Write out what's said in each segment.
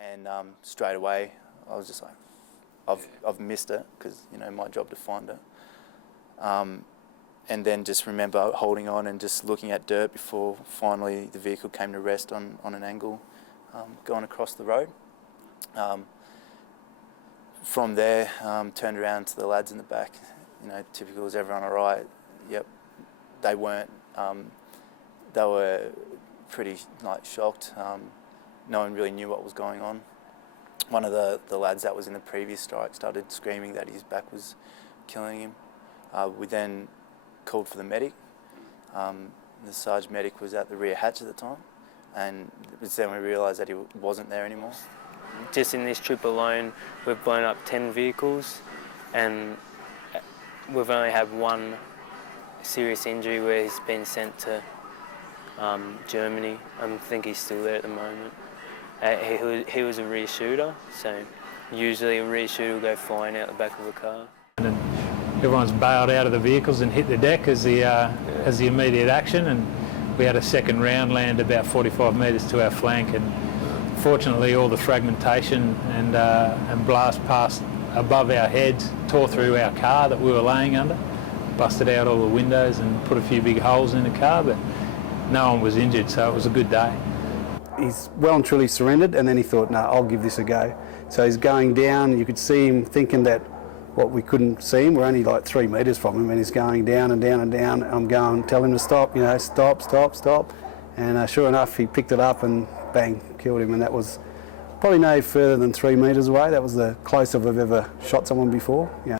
And straight away, I was just like, I've missed it, because, you know, my job to find it. And then just remember holding on and just looking at dirt before finally the vehicle came to rest on an angle, going across the road. From there, turned around to the lads in the back, you know, typical, is everyone all right? Yep, they weren't. They were pretty shocked. No one really knew what was going on. One of the lads that was in the previous strike started screaming that his back was killing him. We then called for the medic. The Sarge medic was at the rear hatch at the time, and it was then we realised that he wasn't there anymore. Just in this trip alone, we've blown up 10 vehicles, and we've only had one serious injury where he's been sent to Germany. I think he's still there at the moment. He was a rear shooter, so usually a rear shooter will go flying out the back of a car. And everyone's bailed out of the vehicles and hit the deck as the immediate action, and we had a second round land about 45 metres to our flank, and fortunately all the fragmentation and blast passed above our heads, tore through our car that we were laying under, busted out all the windows and put a few big holes in the car, but no one was injured, so it was a good day. He's well and truly surrendered, and then he thought, no, I'll give this a go. So he's going down, you could see him thinking that what we couldn't see him, we're only like 3 metres from him, and he's going down and down and down. I'm going, tell him to stop, you know, stop, stop, stop. And sure enough, he picked it up and bang, killed him, and that was probably no further than 3 metres away. That was the closest I've ever shot someone before. Yeah.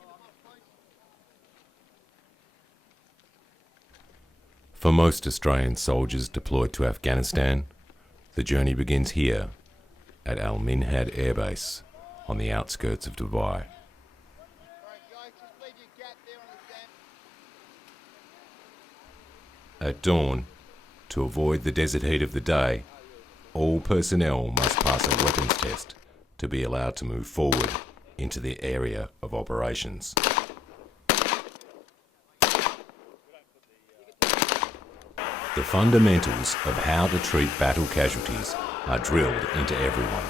For most Australian soldiers deployed to Afghanistan, the journey begins here at Al Minhad Air Base on the outskirts of Dubai. At dawn, to avoid the desert heat of the day, all personnel must pass a weapons test to be allowed to move forward into the area of operations. The fundamentals of how to treat battle casualties are drilled into everyone,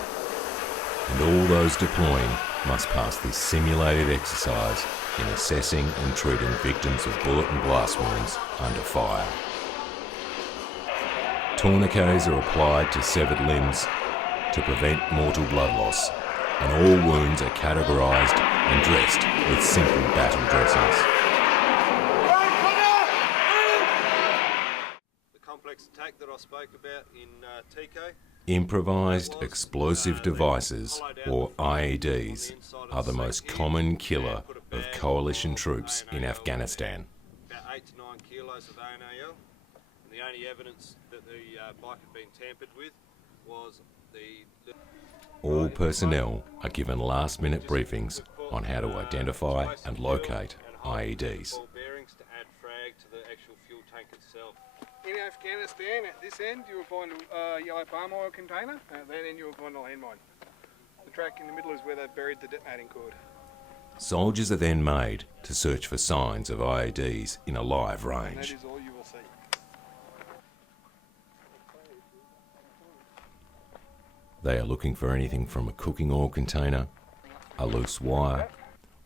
and all those deploying must pass this simulated exercise in assessing and treating victims of bullet and blast wounds under fire. Tourniquets are applied to severed limbs to prevent mortal blood loss, and all wounds are categorised and dressed with simple battle dressings. The complex attack that I spoke about in TK. Improvised Explosive Devices, or IEDs, are the most common killer of coalition troops in Afghanistan. About 8 to 9 kilos of ANAL, and the only evidence that the bike had been tampered with was the... All personnel are given last-minute briefings on how to identify and locate IEDs. bearings to add frag to the actual fuel tank itself. In Afghanistan, at this end, you will find a yellow palm oil container. At that end, you will find a landmine. The track in the middle is where they've buried the detonating cord. Soldiers are then made to search for signs of IEDs in a live range. And that is all you will see. They are looking for anything from a cooking oil container, a loose wire,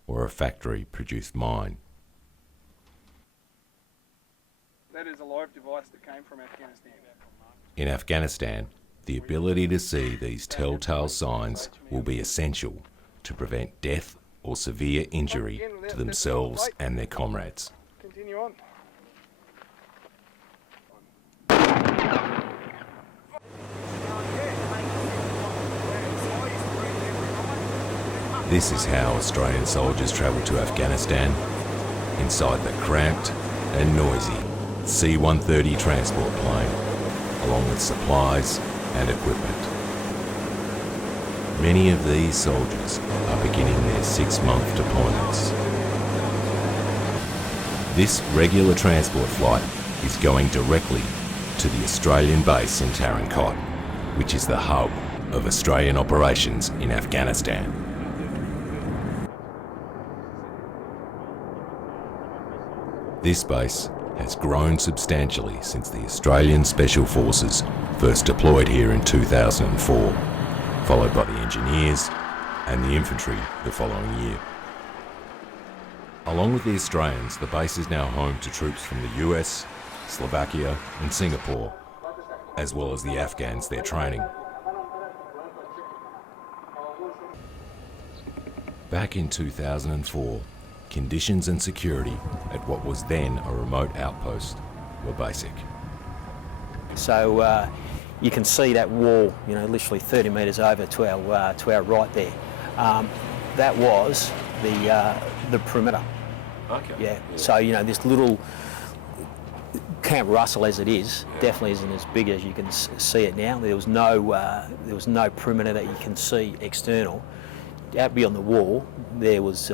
or a factory-produced mine. That is a live device that came from Afghanistan. In Afghanistan, the ability to see these telltale signs will be essential to prevent death or severe injury to themselves and their comrades. Continue on. This is how Australian soldiers travel to Afghanistan, inside the cramped and noisy C-130 transport plane, along with supplies and equipment. Many of these soldiers are beginning their 6-month deployments. This regular transport flight is going directly to the Australian base in Tarin Kot, which is the hub of Australian operations in Afghanistan. This base has grown substantially since the Australian Special Forces first deployed here in 2004. followed by the engineers and the infantry the following year. Along with the Australians, the base is now home to troops from the US, Slovakia and Singapore, as well as the Afghans they're training. Back in 2004, conditions and security at what was then a remote outpost were basic. So you can see that wall, you know, literally 30 metres over to our right there. That was the perimeter. Okay. Yeah. So you know, this little Camp Russell, as it is, definitely isn't as big as you can see it now. There was no perimeter that you can see external. Out beyond the wall, there was.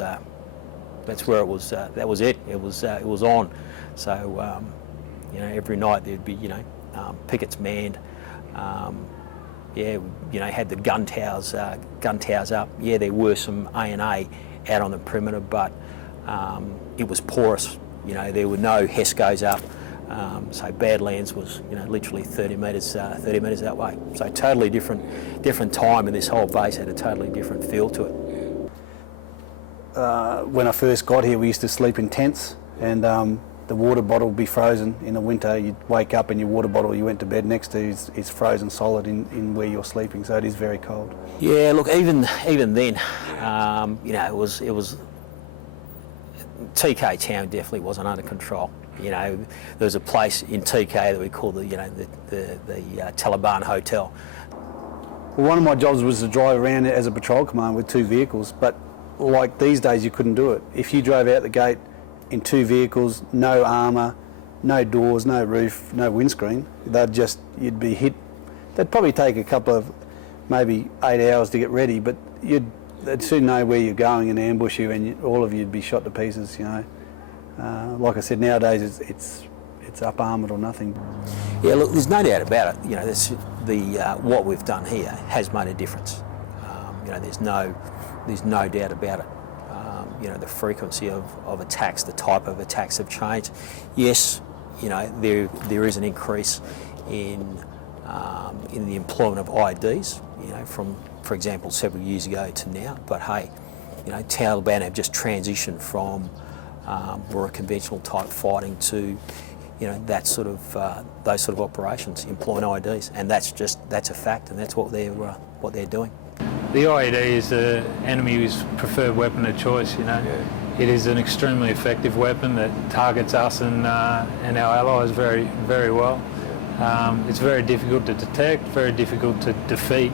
That's where it was. That was it. It was on. So you know, every night there'd be pickets manned. Had the gun towers up. Yeah, there were some A&A out on the perimeter, but it was porous. You know, there were no HESCOs up. So Badlands was, literally 30 metres that way. So totally different time, and this whole base had a totally different feel to it. When I first got here, we used to sleep in tents, and the water bottle would be frozen in the winter. You'd wake up and your water bottle you went to bed next to is frozen solid in where you're sleeping, so it is very cold. Yeah, look, even then, it was TK town definitely wasn't under control. You know, there was a place in TK that we called the Taliban Hotel. Well, one of my jobs was to drive around as a patrol commander with 2 vehicles, but like these days you couldn't do it. If you drove out the gate in 2 vehicles, no armour, no doors, no roof, no windscreen, you'd be hit. They'd probably take a couple of, maybe 8 hours to get ready, but they'd soon know where you're going and ambush you, and all of you'd be shot to pieces, like I said, nowadays it's up armoured or nothing. Yeah, look, there's no doubt about it. What we've done here has made a difference. There's no doubt about it. The frequency of attacks, the type of attacks have changed. Yes, there is an increase in the employment of IEDs, from, for example, several years ago to now. But hey, Taliban have just transitioned from more conventional type fighting to, those sort of operations, employing IEDs, and that's a fact, and that's what they're doing. The IED is the enemy's preferred weapon of choice. It is an extremely effective weapon that targets us and our allies very, very well. It's very difficult to detect, very difficult to defeat,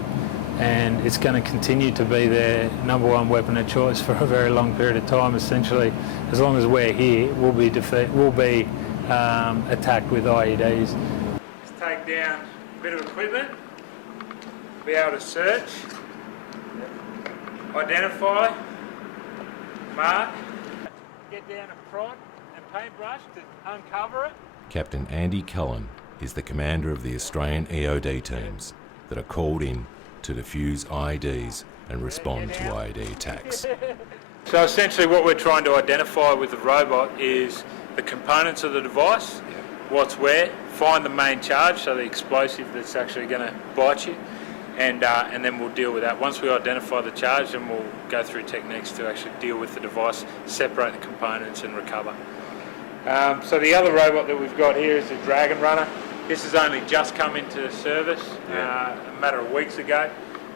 and it's going to continue to be their number one weapon of choice for a very long period of time. Essentially, as long as we're here, we'll be attacked with IEDs. Just take down a bit of equipment, be able to search, identify, mark, get down a prod and paintbrush to uncover it. Captain Andy Cullen is the commander of the Australian EOD teams that are called in to defuse IEDs and respond to IED attacks. So essentially what we're trying to identify with the robot is the components of the device, what's where, find the main charge, so the explosive that's actually going to bite you, and then we'll deal with that. Once we identify the charge, then we'll go through techniques to actually deal with the device, separate the components and recover. So the other robot that we've got here is the Dragon Runner. This has only just come into service a matter of weeks ago.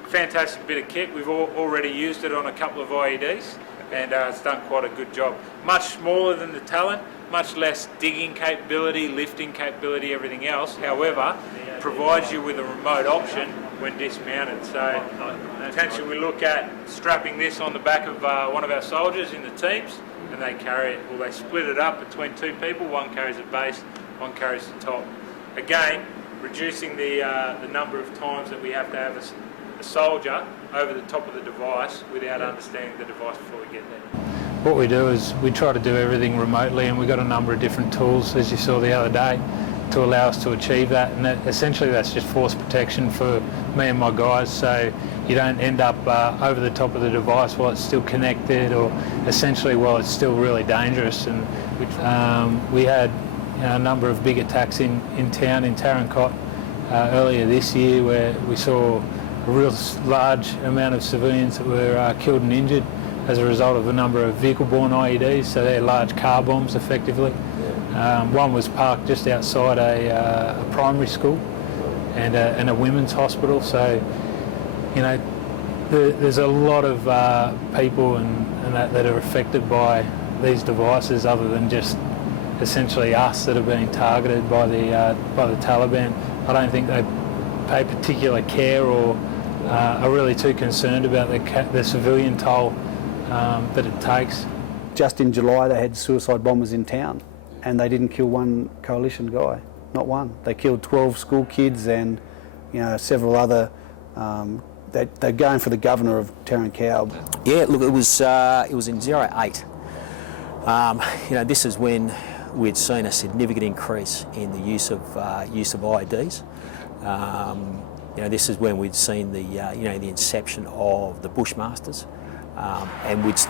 Fantastic bit of kit. We've already used it on a couple of IEDs, and it's done quite a good job. Much smaller than the Talon, much less digging capability, lifting capability, everything else. However, provides you with a remote option when dismounted. So potentially we look at strapping this on the back of one of our soldiers in the teams, and they carry it, or they split it up between 2 people. One carries the base, one carries the top. Again, reducing the number of times that we have to have a soldier over the top of the device without understanding the device before we get there. What we do is we try to do everything remotely, and we've got a number of different tools, as you saw the other day, to allow us to achieve that. And essentially that's just force protection for me and my guys, so you don't end up over the top of the device while it's still connected, or essentially while it's still really dangerous. And we had a number of big attacks in town, in Tarin Kot, earlier this year, where we saw real large amount of civilians that were killed and injured as a result of a number of vehicle-borne IEDs, so they're large car bombs effectively. One was parked just outside a primary school and a women's hospital, so you know there's a lot of people and that are affected by these devices other than just essentially us that are being targeted by the Taliban. I don't think they pay particular care or are really too concerned about the civilian toll that it takes. Just in July they had suicide bombers in town and they didn't kill one coalition guy, not one. They killed 12 school kids and several other. They're going for the governor of Tarin Kot. Yeah, look, it was in 08. This is when we'd seen a significant increase in the use of IEDs. This is when we'd seen the inception of the Bushmasters, and we'd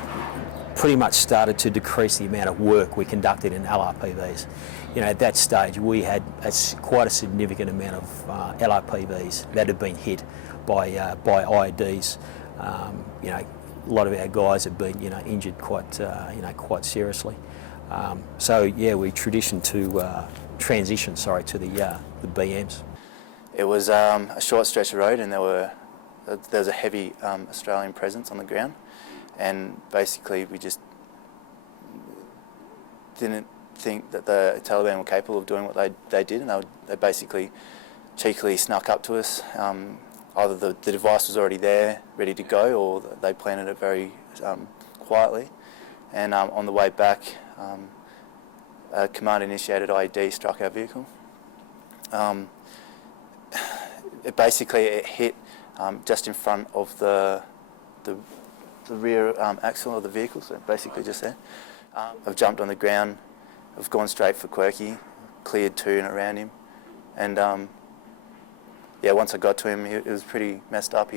pretty much started to decrease the amount of work we conducted in LRPVs. At that stage we had quite a significant amount of LRPVs that had been hit by IEDs. A lot of our guys have been injured quite seriously. We transitioned to the BMs. It was a short stretch of road, and there was a heavy Australian presence on the ground, and basically we just didn't think that the Taliban were capable of doing what they did, and they basically cheekily snuck up to us. Either the device was already there, ready to go, or they planted it very quietly. And on the way back, a command-initiated IED struck our vehicle. It hit just in front of the rear axle of the vehicle, so basically just there. I've jumped on the ground, I've gone straight for Quirky, cleared two and around him, and once I got to him, it was pretty messed up.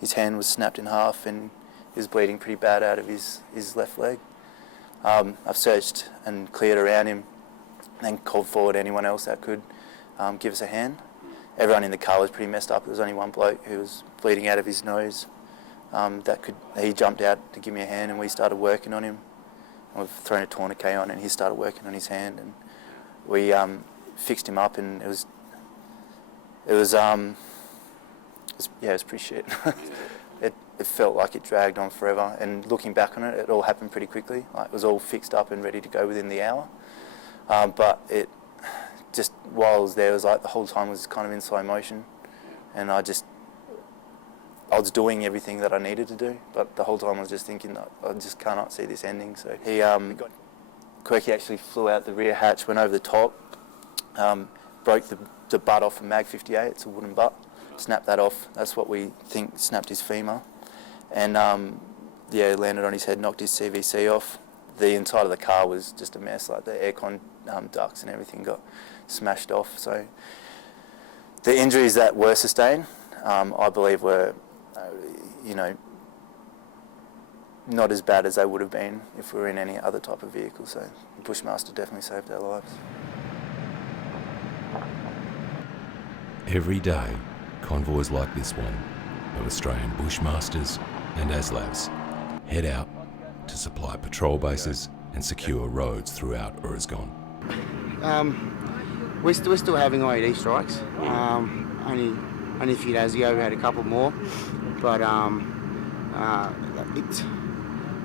His hand was snapped in half and he was bleeding pretty bad out of his left leg. I've searched and cleared around him and then called forward anyone else that could give us a hand. Everyone in the car was pretty messed up. There was only one bloke who was bleeding out of his nose. He jumped out to give me a hand and we started working on him. And we've thrown a tourniquet on and he started working on his hand and we fixed him up, and it was pretty shit. It felt like it dragged on forever, and looking back on it, it all happened pretty quickly. Like, it was all fixed up and ready to go within the hour. But it just, while I was there, it was like the whole time was kind of in slow motion, and I was doing everything that I needed to do, but the whole time I was just thinking, I just cannot see this ending. So Quirky actually flew out the rear hatch, went over the top, broke the butt off a Mag 58, it's a wooden butt, snapped that off. That's what we think snapped his femur. And landed on his head, knocked his CVC off. The inside of the car was just a mess, like the aircon ducts and everything got smashed off. So the injuries that were sustained, I believe were, not as bad as they would have been if we were in any other type of vehicle. So the Bushmaster definitely saved our lives. Every day, convoys like this one of Australian Bushmasters and ASLAVs head out to supply patrol bases and secure roads throughout Uruzgan. We're still having IED strikes. Only a few days ago we had a couple more, but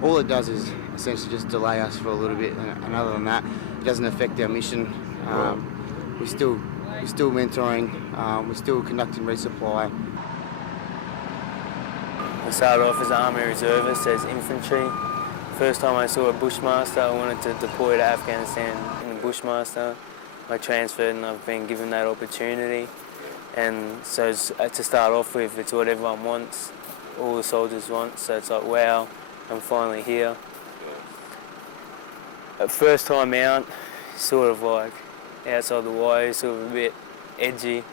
all it does is essentially just delay us for a little bit, and other than that, it doesn't affect our mission. We're still mentoring, we're still conducting resupply. I started off as an Army Reservist, as infantry. First time I saw a Bushmaster, I wanted to deploy to Afghanistan in the Bushmaster. I transferred and I've been given that opportunity. And so to start off with, it's what everyone wants, all the soldiers want, so it's like, wow, I'm finally here. First time out, sort of like outside the wire, sort of a bit edgy,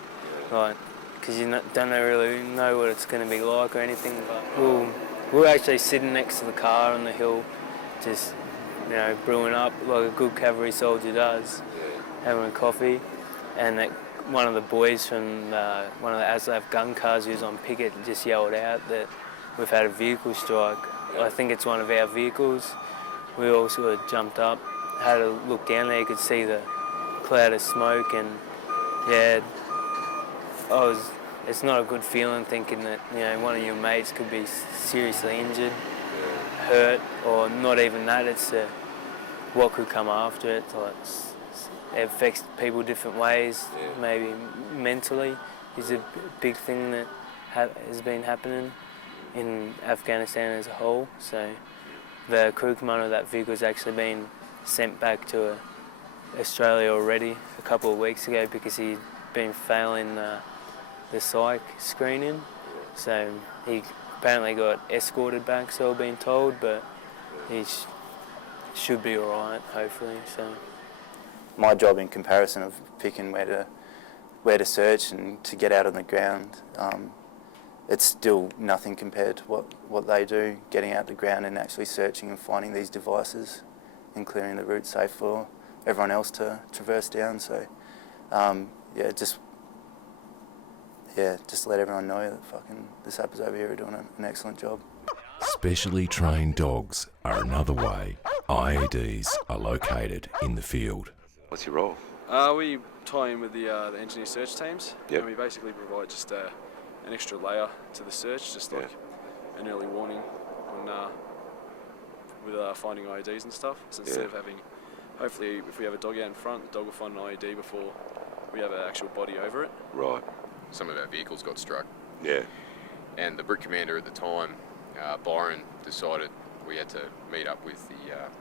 like, because you don't really know what it's going to be like or anything. But we were actually sitting next to the car on the hill, just brewing up like a good cavalry soldier does, having a coffee, and that one of the boys from one of the ASLAF gun cars who was on picket just yelled out that we've had a vehicle strike. I think it's one of our vehicles. We all sort of jumped up, had a look down there, you could see the cloud of smoke, and yeah, it's not a good feeling thinking that, you know, one of your mates could be seriously injured, hurt, or not even that, it's what could come after it. Like, it affects people different ways, maybe mentally is a big thing that has been happening in Afghanistan as a whole. So the crew commander of that vehicle has actually been sent back to Australia already a couple of weeks ago because he'd been failing the psych screening. So he apparently got escorted back, so I've been told, but he should be all right, hopefully. So my job, in comparison of picking where to search and to get out on the ground, it's still nothing compared to what they do, getting out the ground and actually searching and finding these devices and clearing the route safe for everyone else to traverse down. So just let everyone know that the sappers over here are doing an excellent job. Specially trained dogs are another way IEDs are located in the field. What's your role? We tie in with the engineer search teams, and we basically provide just an extra layer to the search, just like an early warning on with finding IEDs and stuff. So instead of having, hopefully, if we have a dog out in front, the dog will find an IED before we have an actual body over it. Right. Some of our vehicles got struck. Yeah. And the brick commander at the time, Byron, decided we had to meet up with the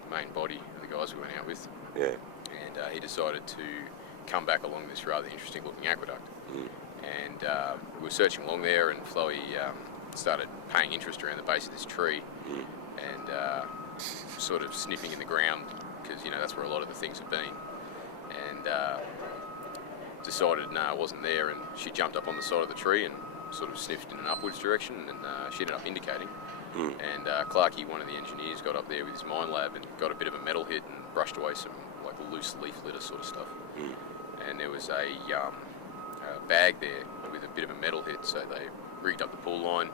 main body of the guys we went out with. Yeah. And he decided to come back along this rather interesting looking aqueduct. And we were searching along there, and Floey started paying interest around the base of this tree and sort of sniffing in the ground, because, you know, that's where a lot of the things have been. And decided it wasn't there, and she jumped up on the side of the tree and sort of sniffed in an upwards direction, and she ended up indicating. And Clarkey, one of the engineers, got up there with his mine lab and got a bit of a metal hit and brushed away some like loose leaf litter sort of stuff. And there was a bag there with a bit of a metal hit, so they rigged up the pull line,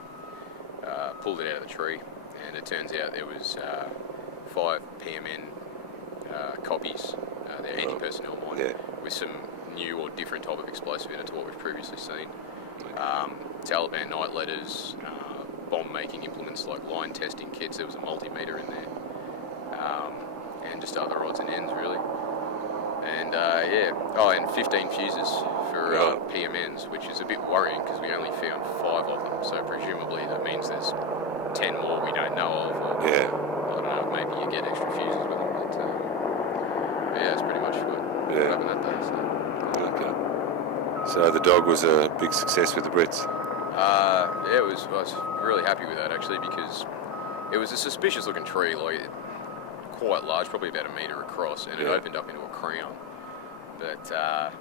pulled it out of the tree, and it turns out there was 5 PMN copies, they're anti-personnel mine, with some new or different type of explosive in it to what we've previously seen. Taliban night letters, bomb-making implements like line testing kits, there was a multimeter in there, and just other odds and ends, really. And and 15 fuses for PMNs, which is a bit worrying because we only found 5 of them, so presumably that means there's 10 more we don't know of, or I don't know, maybe you get extra fuses with them, but that's pretty much what happened that day. So the dog was a big success with the Brits? I was really happy with that, actually, because it was a suspicious looking tree, like quite large, probably about 1 metre across, and it opened up into a crown. But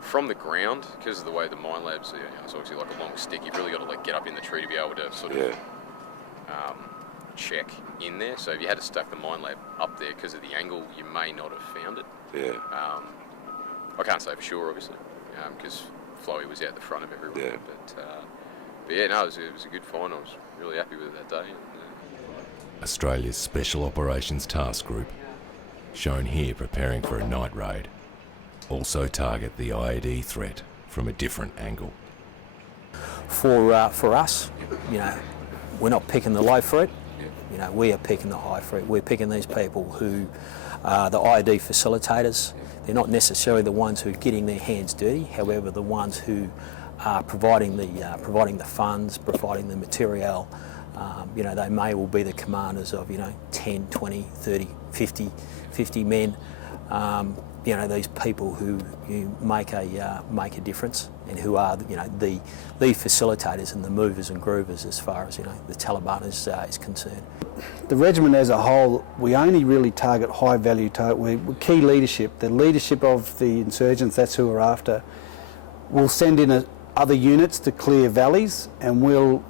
from the ground, because of the way the mine labs are, it's obviously like a long stick, you've really got to get up in the tree to be able to sort of check in there. So if you had to stuck the mine lab up there because of the angle, you may not have found it. I can't say for sure, obviously, because Floey was out the front of everyone. But it was a good find. I was really happy with it that day. Australia's Special Operations Task Group, shown here preparing for a night raid, also target the IED threat from a different angle. For us, you know, we're not picking the low fruit. You know, we are picking the high fruit. We're picking these people who are the IED facilitators. They're not necessarily the ones who are getting their hands dirty. However, the ones who are providing the funds, providing the material. You know, they may well be the commanders of, 10, 20, 30, 50 men. You know, these people who make a difference, and who are, the facilitators and the movers and groovers as far as, the Taliban is concerned. The regiment as a whole, we only really target high value we're key leadership. The leadership of the insurgents, that's who we're after. We'll send in other units to clear valleys, and we'll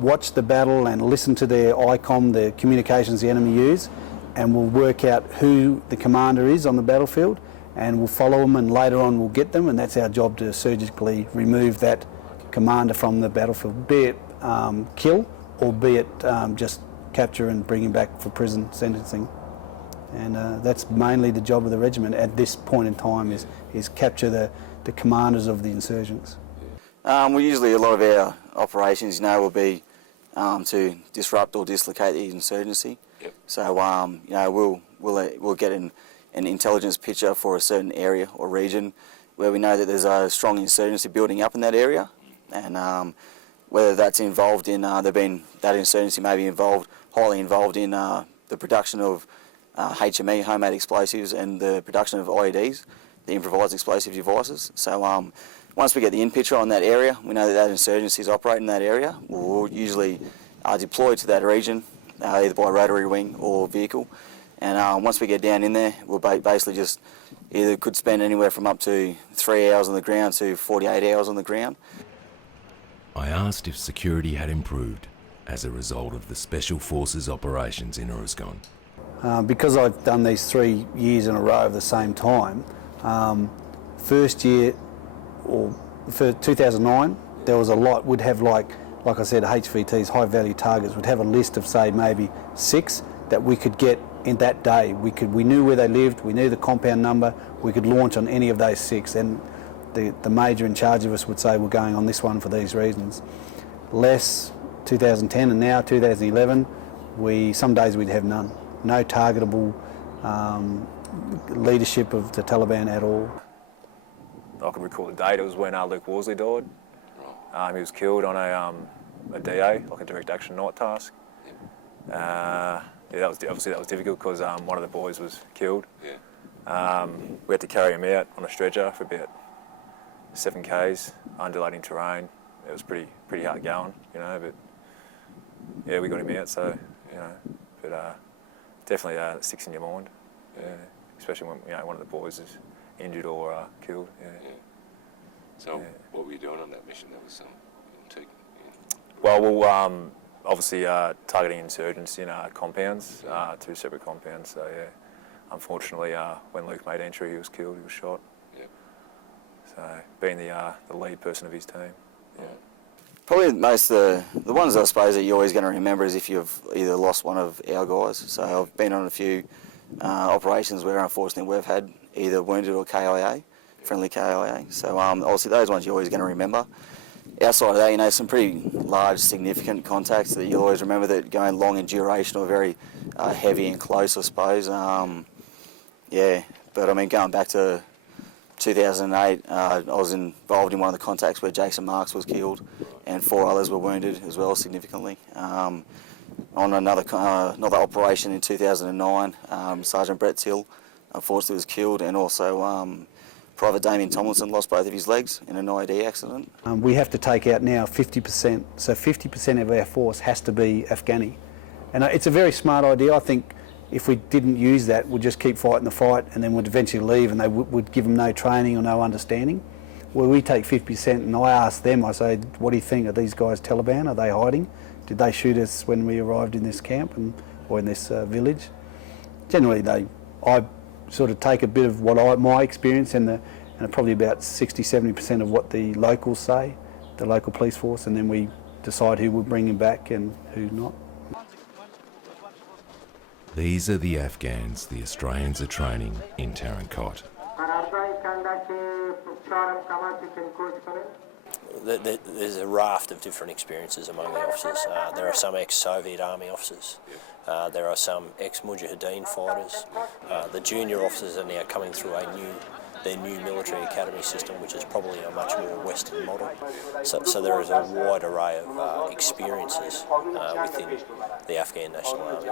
watch the battle and listen to their ICOM, the communications the enemy use, and we'll work out who the commander is on the battlefield, and we'll follow them, and later on we'll get them, and that's our job, to surgically remove that commander from the battlefield, be it kill or be it just capture and bring him back for prison sentencing. And that's mainly the job of the regiment at this point in time, is capture the commanders of the insurgents. Well, usually a lot of our operations, will be to disrupt or dislocate the insurgency. Yep. So, we'll get an intelligence picture for a certain area or region where we know that there's a strong insurgency building up in that area, and whether that's involved in that insurgency may be highly involved in the production of HME, homemade explosives, and the production of IEDs, the Improvised Explosive Devices. So once we get the in-picture on that area, we know that insurgency is operating in that area. We'll usually deploy to that region, either by rotary wing or vehicle. And once we get down in there, we'll basically just either could spend anywhere from up to 3 hours on the ground to 48 hours on the ground. I asked if security had improved as a result of the Special Forces operations in Uruzgan. Because I've done these 3 years in a row at the same time, first year, or for 2009, there was a lot. We'd have like I said, HVTs, high value targets, would have a list of, say, maybe 6 that we could get in that day. We knew where they lived, we knew the compound number, we could launch on any of those 6, and the major in charge of us would say, we're going on this one for these reasons. Less 2010, and now 2011, some days we'd have none. No targetable leadership of the Taliban at all. I can recall the date. It was when Luke Worsley died. He was killed on a DA, like a direct action night task. That was difficult because one of the boys was killed. Yeah. We had to carry him out on a stretcher for about 7 k's, undulating terrain. It was pretty hard going, but yeah, we got him out. So but definitely sticks in your mind, especially when one of the boys is injured or killed. Yeah. So what were you doing on that mission? That was Well, obviously targeting insurgents in compounds, 2 separate compounds. So yeah, unfortunately, when Luke made entry, he was killed. He was shot. Yep. So being the lead person of his team. Yeah. Probably the ones I suppose that you're always going to remember is if you've either lost one of our guys. So I've been on a few operations where unfortunately we've had either wounded or KIA, friendly KIA. So obviously those ones you're always going to remember. Outside of that, some pretty large, significant contacts that you always remember that going long in duration or very heavy and close, I suppose. Yeah, but I mean, going back to 2008, I was involved in one of the contacts where Jason Marks was killed and 4 others were wounded as well, significantly. On another operation in 2009, Sergeant Brett Till unfortunately was killed, and also Private Damien Tomlinson lost both of his legs in an IED accident. We have to take out now 50%, so 50% of our force has to be Afghani. And it's a very smart idea. I think if we didn't use that, we'd just keep fighting the fight and then we'd eventually leave, and they would give them no training or no understanding. Well, we take 50%, and I ask them, I say, what do you think? Are these guys Taliban? Are they hiding? Did they shoot us when we arrived in this camp or in this village? Generally, I sort of take a bit of my experience and probably about 60-70% of what the locals say, the local police force, and then we decide who will bring him back and who not. These are the Afghans the Australians are training in Tarin Kot. There's a raft of different experiences among the officers. There are some ex-Soviet Army officers. There are some ex-Mujahideen fighters. The junior officers are now coming through their new military academy system, which is probably a much more Western model. So there is a wide array of experiences within the Afghan National Army.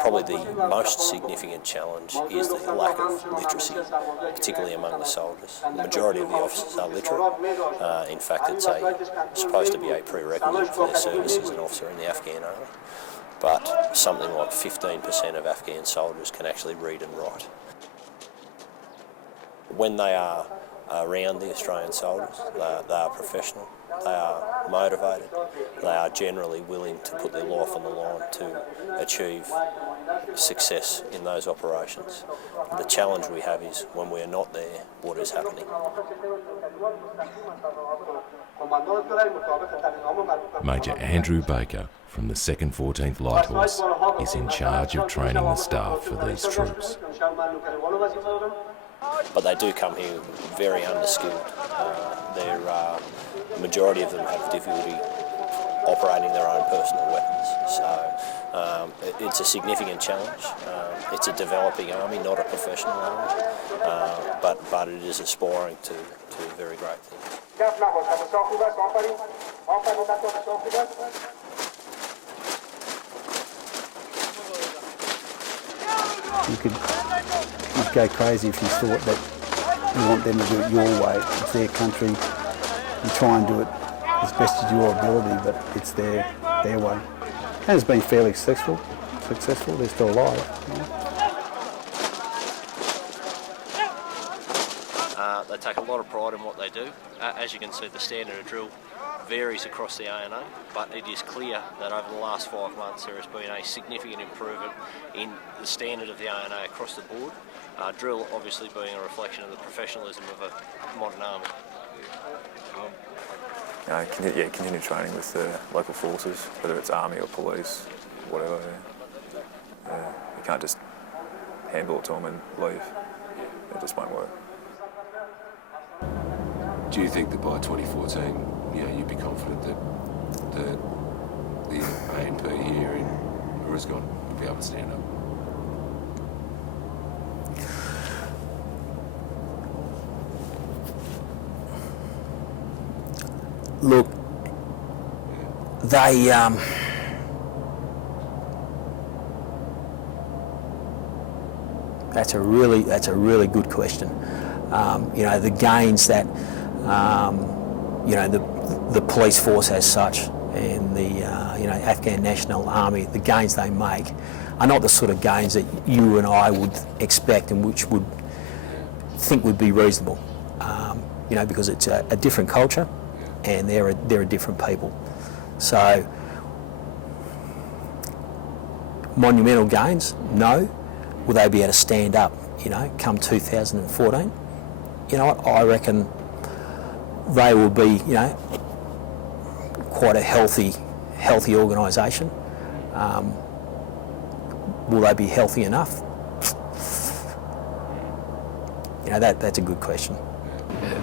Probably the most significant challenge is the lack of literacy, particularly among the soldiers. The majority of the officers are literate. In fact, it's supposed to be a prerequisite for their service as an officer in the Afghan Army. But something like 15% of Afghan soldiers can actually read and write. When they are around the Australian soldiers, they are professional. they are motivated, they are generally willing to put their life on the line to achieve success in those operations. The challenge we have is when we are not there, what is happening? Major Andrew Baker from the 2nd 14th Light Horse is in charge of training the staff for these troops. But they do come here very underskilled. The majority of them have difficulty operating their own personal weapons. So it's a significant challenge. It's a developing army, not a professional army, but it is aspiring to very great things. You'd go crazy if you thought that you want them to do it your way. It's their country. You try and do it as best as your ability, but it's their way. And it's been fairly successful. They're still alive. You know? They take a lot of pride in what they do. As you can see, the standard of drill varies across the ANA, but it is clear that over the last 5 months there has been a significant improvement in the standard of the ANA across the board. Drill obviously being a reflection of the professionalism of a modern army. Continue training with the local forces, whether it's army or police, whatever. You can't just handball it to them and leave. It just won't work. Do you think that by 2014, you'd be confident that the ANP here in Oregon will be able to stand up? Look, they that's a really good question. The gains that the police force as such and the Afghan National Army, the gains they make are not the sort of gains that you and I would expect and which would think would be reasonable. Because it's a different culture and they're a different people. So monumental gains, no. Will they be able to stand up, come 2014? I reckon they will be, quite a healthy organisation. Will they be healthy enough? That's a good question.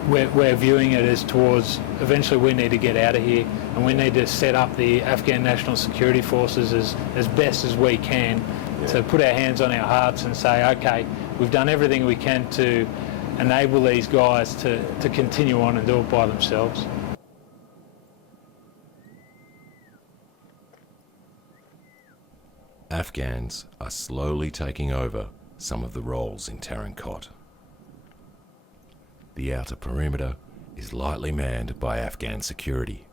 We're viewing it as towards eventually we need to get out of here and we need to set up the Afghan National Security Forces as best as we can to put our hands on our hearts and say, okay, we've done everything we can to enable these guys to continue on and do it by themselves. Afghans are slowly taking over some of the roles in Tarin Kot. The outer perimeter is lightly manned by Afghan security,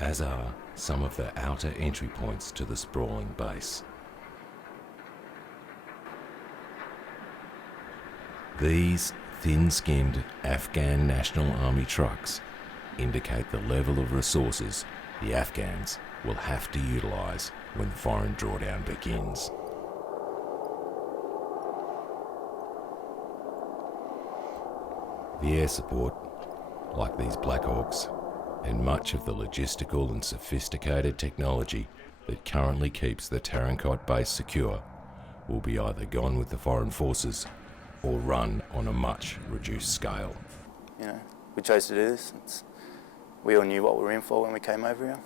as are some of the outer entry points to the sprawling base. These thin-skinned Afghan National Army trucks indicate the level of resources the Afghans will have to utilise when foreign drawdown begins. The air support, like these Black Hawks, and much of the logistical and sophisticated technology that currently keeps the Tarin Kot base secure, will be either gone with the foreign forces or run on a much reduced scale. We chose to do this. We all knew what we were in for when we came over here,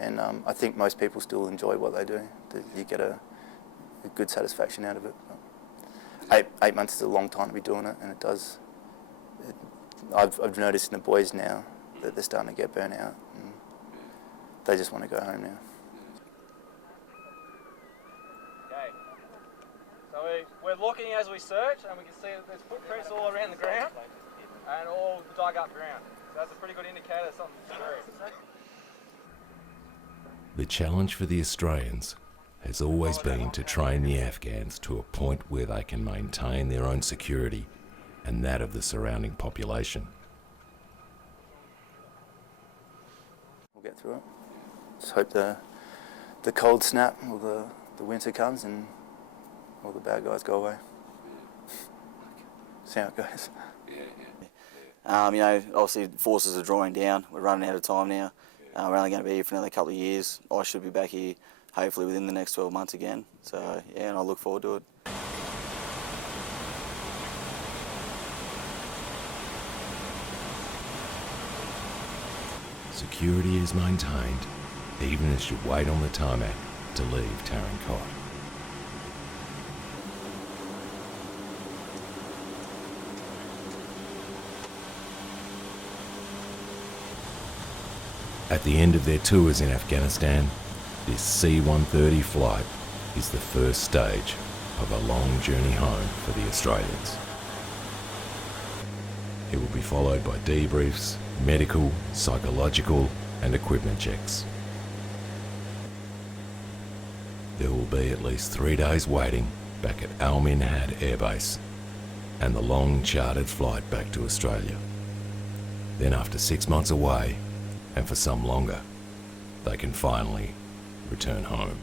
and I think most people still enjoy what they do. You get a good satisfaction out of it. 8 months is a long time to be doing it, and it does. I've noticed in the boys now that they're starting to get burnt out, and they just want to go home now. Okay, so we're looking as we search, and we can see that there's footprints all around the ground and all dug up ground. So that's a pretty good indicator of something's true. The challenge for the Australians has always been to train the Afghans to a point where they can maintain their own security and that of the surrounding population. through it. Just hope the cold snap or the winter comes and all the bad guys go away. See how it goes. You know, obviously forces are drawing down. We're running out of time now. We're only going to be here for another couple of years. I should be back here hopefully within the next 12 months again. So yeah, and I look forward to it. Security is maintained even as you wait on the tarmac to leave Tarin Kot. At the end of their tours in Afghanistan, this C-130 flight is the first stage of a long journey home for the Australians. It will be followed by debriefs, medical, psychological and equipment checks. There will be at least 3 days waiting back at Minhad Air Base and the long chartered flight back to Australia. Then after 6 months away, and for some longer, they can finally return home.